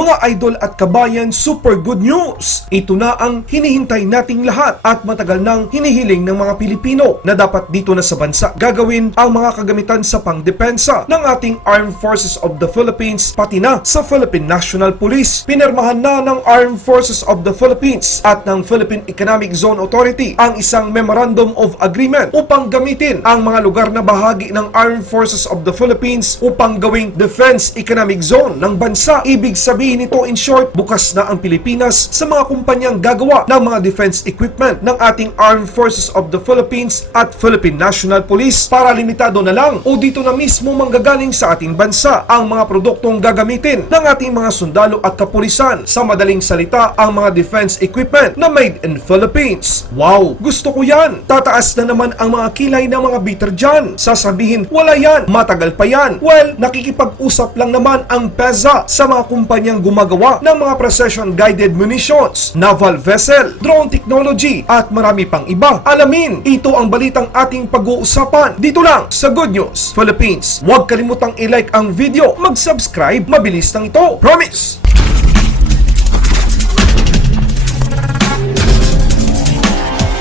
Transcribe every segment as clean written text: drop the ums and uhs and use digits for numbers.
Mga idol at kabayan, super good news! Ito na ang hinihintay nating lahat at matagal nang hinihiling ng mga Pilipino na dapat dito na sa bansa gagawin ang mga kagamitan sa pangdepensa ng ating Armed Forces of the Philippines pati na sa Philippine National Police. Pinirmahan na ng Armed Forces of the Philippines at ng Philippine Economic Zone Authority ang isang Memorandum of Agreement upang gamitin ang mga lugar na bahagi ng Armed Forces of the Philippines upang gawing Defense Economic Zone ng bansa. Ibig sabihin nito, in short, bukas na ang Pilipinas sa mga kumpanyang gagawa ng mga defense equipment ng ating Armed Forces of the Philippines at Philippine National Police para limitado na lang o dito na mismo manggagaling sa ating bansa ang mga produktong gagamitin ng ating mga sundalo at kapulisan. Sa madaling salita, ang mga defense equipment na made in Philippines. Wow! Gusto ko yan! Tataas na naman ang mga kilay ng mga bitter dyan. Sasabihin, wala yan, matagal pa yan. Well, nakikipag-usap lang naman ang PEZA sa mga kumpanyang gumagawa ng mga precision-guided munitions, naval vessel, drone technology, at marami pang iba. Alamin, ito ang balitang ating pag-uusapan dito lang sa Good News Philippines. Huwag kalimutang i-like ang video, mag-subscribe, mabilis lang ito. Promise!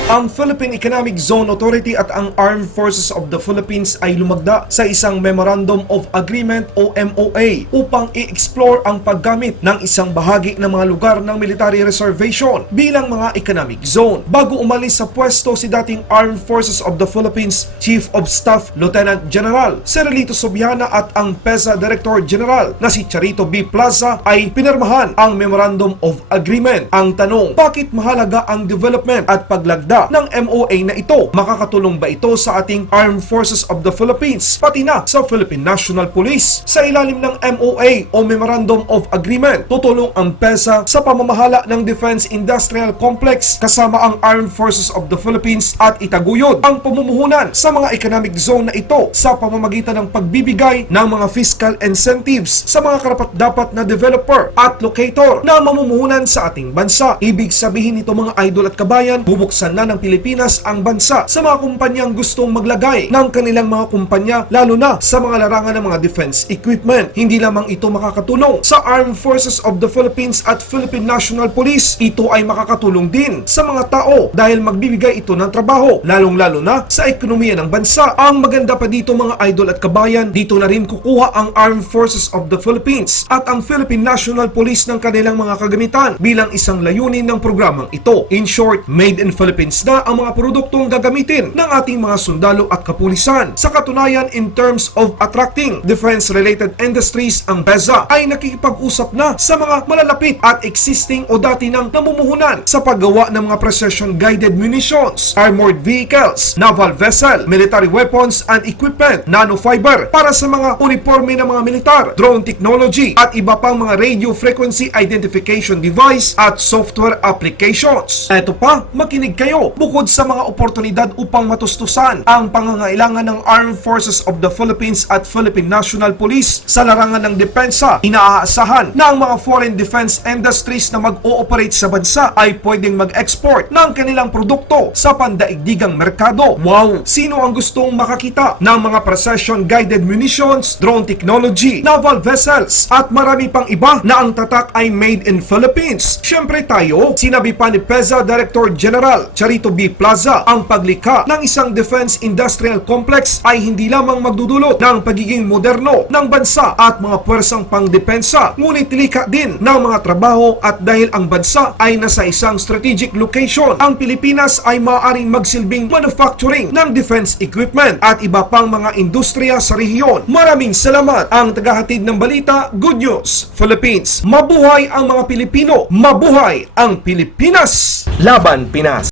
Ang Philippine Economic Zone Authority at ang Armed Forces of the Philippines ay lumagda sa isang Memorandum of Agreement o MOA upang i-explore ang paggamit ng isang bahagi ng mga lugar ng military reservation bilang mga economic zone. Bago umalis sa pwesto si dating Armed Forces of the Philippines Chief of Staff Lieutenant General Serelito Sobiana at ang PEZA Director General na si Charito B. Plaza ay pinirmahan ang Memorandum of Agreement. Ang tanong, bakit mahalaga ang development at paglagda ng MOA na ito? Makakatulong ba ito sa ating Armed Forces of the Philippines pati na sa Philippine National Police? Sa ilalim ng MOA o Memorandum of Agreement, tutulong ang PEZA sa pamamahala ng Defense Industrial Complex kasama ang Armed Forces of the Philippines at itaguyod ang pamumuhunan sa mga economic zone na ito sa pamamagitan ng pagbibigay ng mga fiscal incentives sa mga karapat-dapat na developer at locator na mamumuhunan sa ating bansa. Ibig sabihin nito, mga idol at kabayan, bubuksan na ng Pilipinas ang bansa sa mga kumpanyang gustong maglagay ng kanilang mga kumpanya lalo na sa mga larangan ng mga defense equipment. Hindi lamang ito makakatulong sa Armed Forces of the Philippines at Philippine National Police, ito ay makakatulong din sa mga tao dahil magbibigay ito ng trabaho lalong-lalo na sa ekonomiya ng bansa. Ang maganda pa dito, mga idol at kabayan, dito na rin kukuha ang Armed Forces of the Philippines at ang Philippine National Police ng kanilang mga kagamitan bilang isang layunin ng programang ito. In short, made in Philippines na ang mga produktong gagamitin ng ating mga sundalo at kapulisan. Sa katunayan, in terms of attracting defense-related industries, ang PEZA ay nakikipag-usap na sa mga malalapit at existing o dati nang namumuhunan sa paggawa ng mga precision-guided munitions, armored vehicles, naval vessel, military weapons and equipment, nanofiber para sa mga uniforme ng mga militar, drone technology at iba pang mga radio frequency identification device at software applications. Ito pa, makinig kayo. Bukod sa mga oportunidad upang matustusan ang pangangailangan ng Armed Forces of the Philippines at Philippine National Police sa larangan ng depensa, inaasahan na ang mga foreign defense industries na mag-ooperate sa bansa ay pwedeng mag-export ng kanilang produkto sa pandaigdigang merkado. Wow! Sino ang gustong makakita ng mga precision-guided munitions, drone technology, naval vessels at marami pang iba na ang tatak ay made in Philippines? Siyempre tayo. Sinabi pa ni PEZA Director General Charito B. Plaza, ang paglikha ng isang defense industrial complex ay hindi lamang magdudulot ng pagiging moderno ng bansa at mga pwersang pangdepensa, ngunit likha din ng mga trabaho at dahil ang bansa ay nasa isang strategic location, ang Pilipinas ay maaaring magsilbing manufacturing ng defense equipment at iba pang mga industriya sa rehiyon. Maraming salamat. Ang tagahatid ng balita, Good News Philippines. Mabuhay ang mga Pilipino! Mabuhay ang Pilipinas! Laban Pinas!